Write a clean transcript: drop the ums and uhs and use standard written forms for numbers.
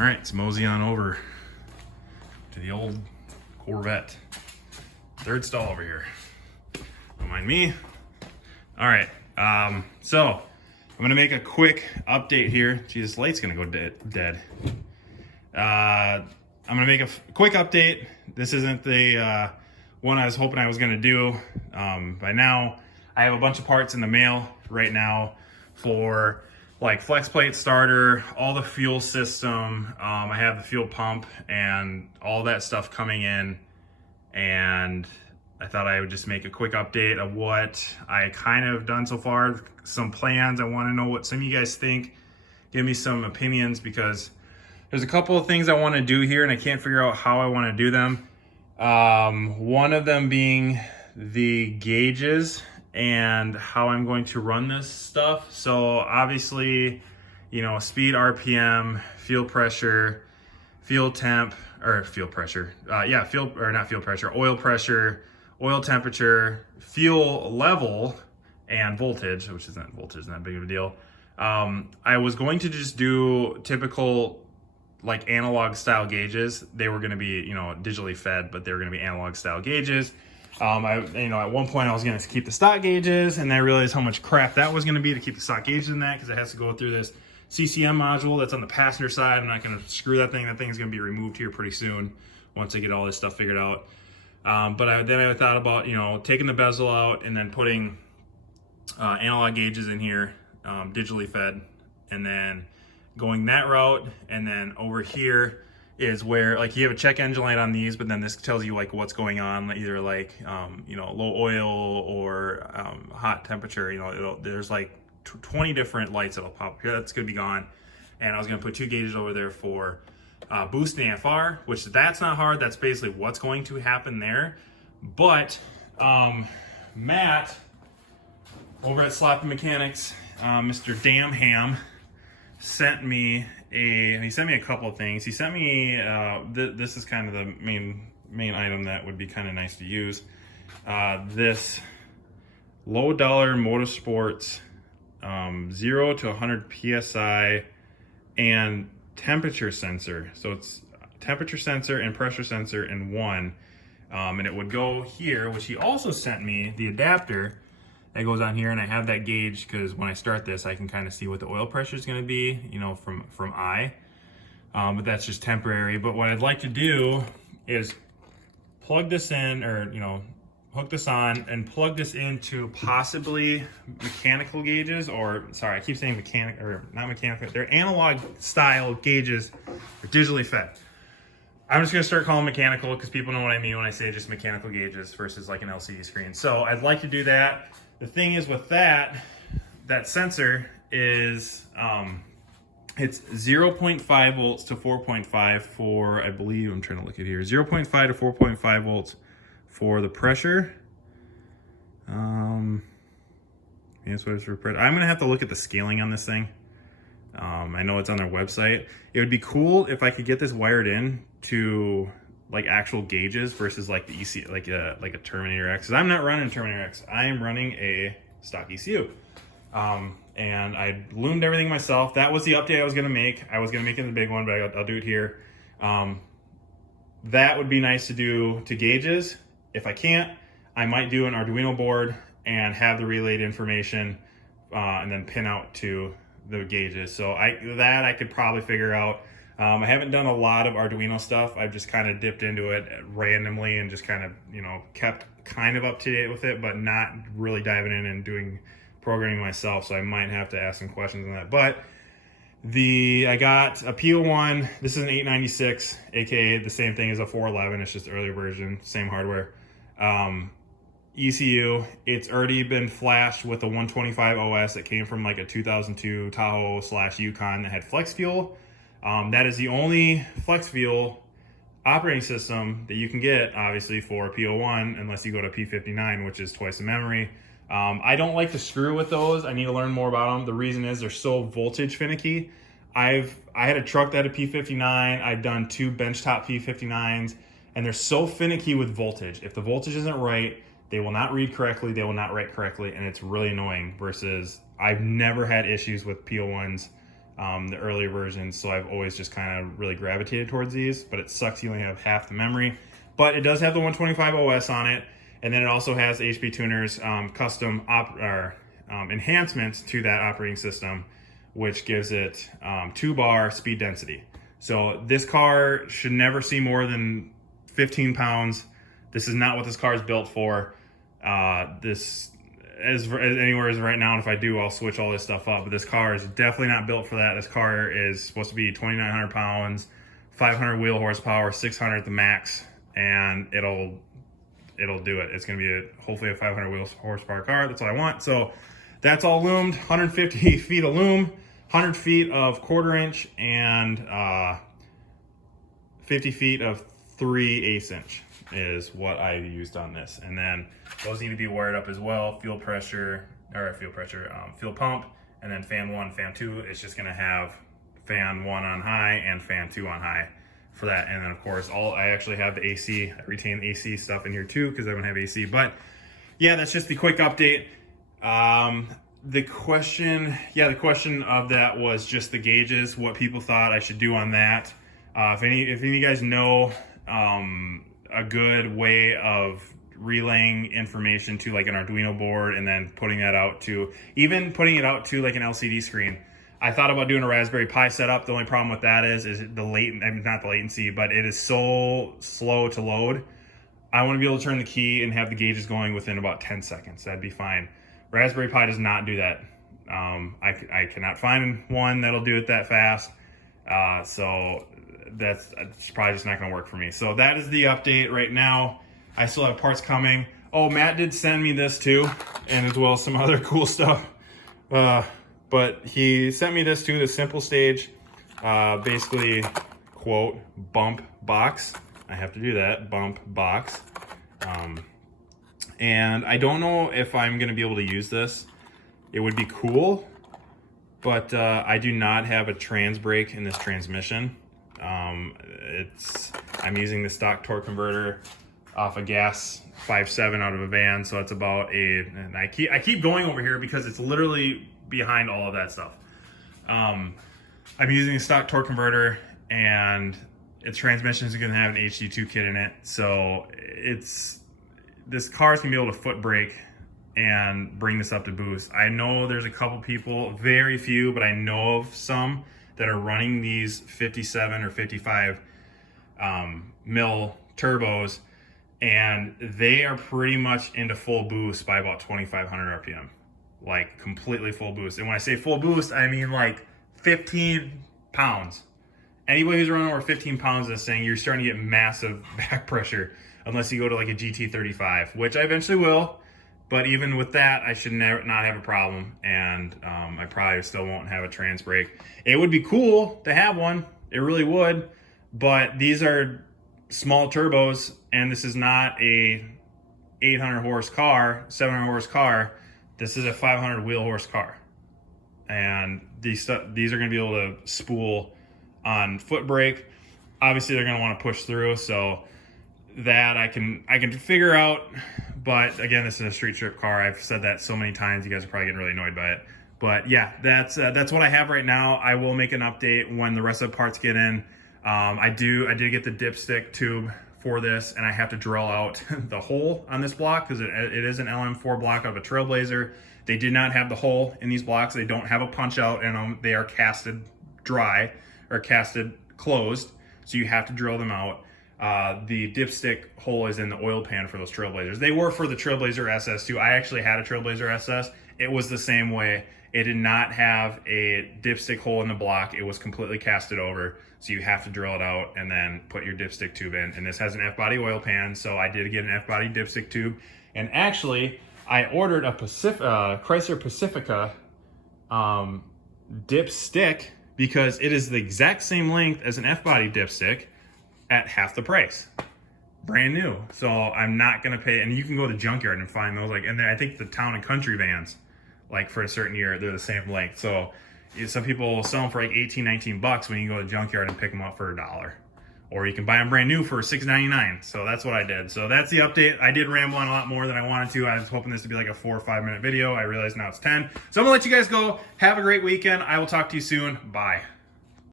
All right, let's mosey on over to the old Corvette. Third stall over here. Don't mind me. All right, so I'm gonna make a quick update here. Geez, this light's gonna go dead. I'm gonna make a quick update. This isn't the one I was hoping I was gonna do. By now, I have a bunch of parts in the mail right now for like flex plate starter, all the fuel system. I have the fuel pump and all that stuff coming in, and I thought I would just make a quick update of what I kind of done so far, some plans. I want to know what some of you guys think. Give me some opinions, because there's a couple of things I want to do here and I can't figure out how I want to do them. One of them being the gauges and how I'm going to run this stuff. So obviously, you know, speed, RPM, fuel pressure, fuel temp, or fuel pressure. Oil pressure, oil temperature, fuel level, and voltage, which isn't that big of a deal. I was going to just do typical like analog style gauges. They were going to be, you know, digitally fed, but they were going to be analog style gauges. At one point I was going to keep the stock gauges, and I realized how much crap that was going to be to keep the stock gauges in that, because it has to go through this CCM module that's on the passenger side. I'm not going to screw that thing. That thing's going to be removed here pretty soon once I get all this stuff figured out. Then I thought about, you know, taking the bezel out and then putting analog gauges in here, digitally fed, and then going that route. And then over here is where, like, you have a check engine light on these, but then this tells you like what's going on, either like low oil or hot temperature. You know, there's like 20 different lights that'll pop up here. That's gonna be gone. And I was gonna put 2 gauges over there for boost and AFR, which that's not hard. That's basically what's going to happen there. But Matt over at Sloppy Mechanics, Mr. Damn Ham, sent me a couple of things. He sent me this is kind of the main item that would be kind of nice to use. This low dollar motorsports 0 to 100 psi and temperature sensor. So it's temperature sensor and pressure sensor in one, and it would go here. Which he also sent me the adapter that goes on here, and I have that gauge because when I start this, I can kind of see what the oil pressure is going to be, you know, from eye. But that's just temporary. But what I'd like to do is plug this in, or, you know, hook this on and plug this into possibly mechanical gauges, or sorry, I keep saying mechanic, or not mechanical. They're analog style gauges, or digitally fed. I'm just gonna start calling them mechanical because people know what I mean when I say just mechanical gauges versus like an LCD screen. So I'd like to do that. The thing is with that sensor is, it's 0.5 volts to 4.5 for, I believe, I'm trying to look at here, 0.5 to 4.5 volts for the pressure. That's what it's for pressure. I'm gonna have to look at the scaling on this thing. I know it's on their website. It would be cool if I could get this wired in to like actual gauges versus like the EC, like a Terminator X. 'Cause I'm not running a Terminator X. I am running a stock ECU. And I loomed everything myself. That was the update I was gonna make. I was gonna make it the big one, but I'll do it here. That would be nice to do to gauges. If I can't, I might do an Arduino board and have the relayed information, and then pin out to the gauges. So I could probably figure out. I haven't done a lot of Arduino stuff. I've just kind of dipped into it randomly and just kind of, you know, kept kind of up to date with it, but not really diving in and doing programming myself. So I might have to ask some questions on that. But I got a PO1. This is an 896, aka the same thing as a 411. It's just the earlier version, same hardware. ECU. It's already been flashed with a 125 OS that came from like a 2002 Tahoe/Yukon that had flex fuel. That is the only flex fuel operating system that you can get, obviously, for PO1, unless you go to P59, which is twice the memory. I don't like to screw with those. I need to learn more about them. The reason is they're so voltage finicky. I had a truck that had a P59. I've done 2 benchtop P59s, and they're so finicky with voltage. If the voltage isn't right, they will not read correctly, they will not write correctly, and it's really annoying. Versus I've never had issues with PO1s the earlier versions. So I've always just kind of really gravitated towards these, but it sucks you only have half the memory. But it does have the 125 OS on it. And then it also has HP Tuner's custom enhancements to that operating system, which gives it 2-bar speed density. So this car should never see more than 15 pounds. This is not what this car is built for. This as anywhere as right now, and if I do, I'll switch all this stuff up. But this car is definitely not built for that. This car is supposed to be 2,900 pounds, 500 wheel horsepower, 600 at the max, and it'll do it. It's going to be hopefully a 500 wheel horsepower car. That's what I want. So that's all loomed. 150 feet of loom, 100 feet of 1/4 inch, and 50 feet of 3/8 inch is what I used on this. And then those need to be wired up as well. Fuel pump, and then fan 1, fan 2 is just gonna have fan 1 on high and fan 2 on high for that. And then of course, I actually have the AC, I retain AC stuff in here too, because I don't have AC. But yeah, that's just the quick update. The question of that was just the gauges, what people thought I should do on that. If any of you guys know a good way of relaying information to like an Arduino board and then putting it out to like an LCD screen. I thought about doing a Raspberry Pi setup. The only problem with that is not the latency, but it is so slow to load. I want to be able to turn the key and have the gauges going within about 10 seconds. That'd be fine. Raspberry Pi does not do that. I cannot find one that'll do it that fast. So it's probably just not going to work for me. So that is the update right now. I still have parts coming. Oh, Matt did send me this too, and as well as some other cool stuff. But he sent me this too, the Simple Stage, basically, quote, bump box. I have to do that, bump box. And I don't know if I'm going to be able to use this. It would be cool, but I do not have a trans brake in this transmission. I'm using the stock torque converter off a gas 5.7 out of a van, so it's about and I keep going over here because it's literally behind all of that stuff. I'm using a stock torque converter, and its transmission is going to have an HD2 kit in it, so this car is going to be able to foot brake and bring this up to boost. I know there's a couple people, very few, but I know of some that are running these 57 or 55 mil turbos, and they are pretty much into full boost by about 2,500 RPM, like completely full boost. And when I say full boost, I mean like 15 pounds. Anybody who's running over 15 pounds of this thing, you're starting to get massive back pressure, unless you go to like a GT35, which I eventually will. But even with that, I should not have a problem, and I probably still won't have a trans brake. It would be cool to have one, it really would, but these are small turbos, and this is not a 800 horse car, 700 horse car. This is a 500 wheel horse car, and these are going to be able to spool on foot brake. Obviously, they're going to want to push through, so that I can figure out. But again, this is a street strip car. I've said that so many times. You guys are probably getting really annoyed by it. But yeah, that's what I have right now. I will make an update when the rest of the parts get in. I did get the dipstick tube for this, and I have to drill out the hole on this block because it is an LM4 block of a Trailblazer. They did not have the hole in these blocks. They don't have a punch out in them. They are casted dry or casted closed, so you have to drill them out. The dipstick hole is in the oil pan for those Trailblazers. They were for the Trailblazer SS too. I actually had a Trailblazer SS. It was the same way. It did not have a dipstick hole in the block. It was completely casted over. So you have to drill it out and then put your dipstick tube in. And this has an F-body oil pan, so I did get an F-body dipstick tube. And actually, I ordered a Chrysler Pacifica dipstick because it is the exact same length as an F-body dipstick at half the price, brand new. So I'm not gonna pay, and you can go to the junkyard and find those, like, and then I think the town and country vans, like for a certain year, they're the same length. So some people sell them for like 18, 19 bucks when you go to the junkyard and pick them up for $1 or you can buy them brand new for $6.99. So that's what I did. So that's the update. I did ramble on a lot more than I wanted to. I was hoping this to be like a 4 or 5 minute video. I realized now it's 10. So I'm gonna let you guys go. Have a great weekend. I will talk to you soon. Bye.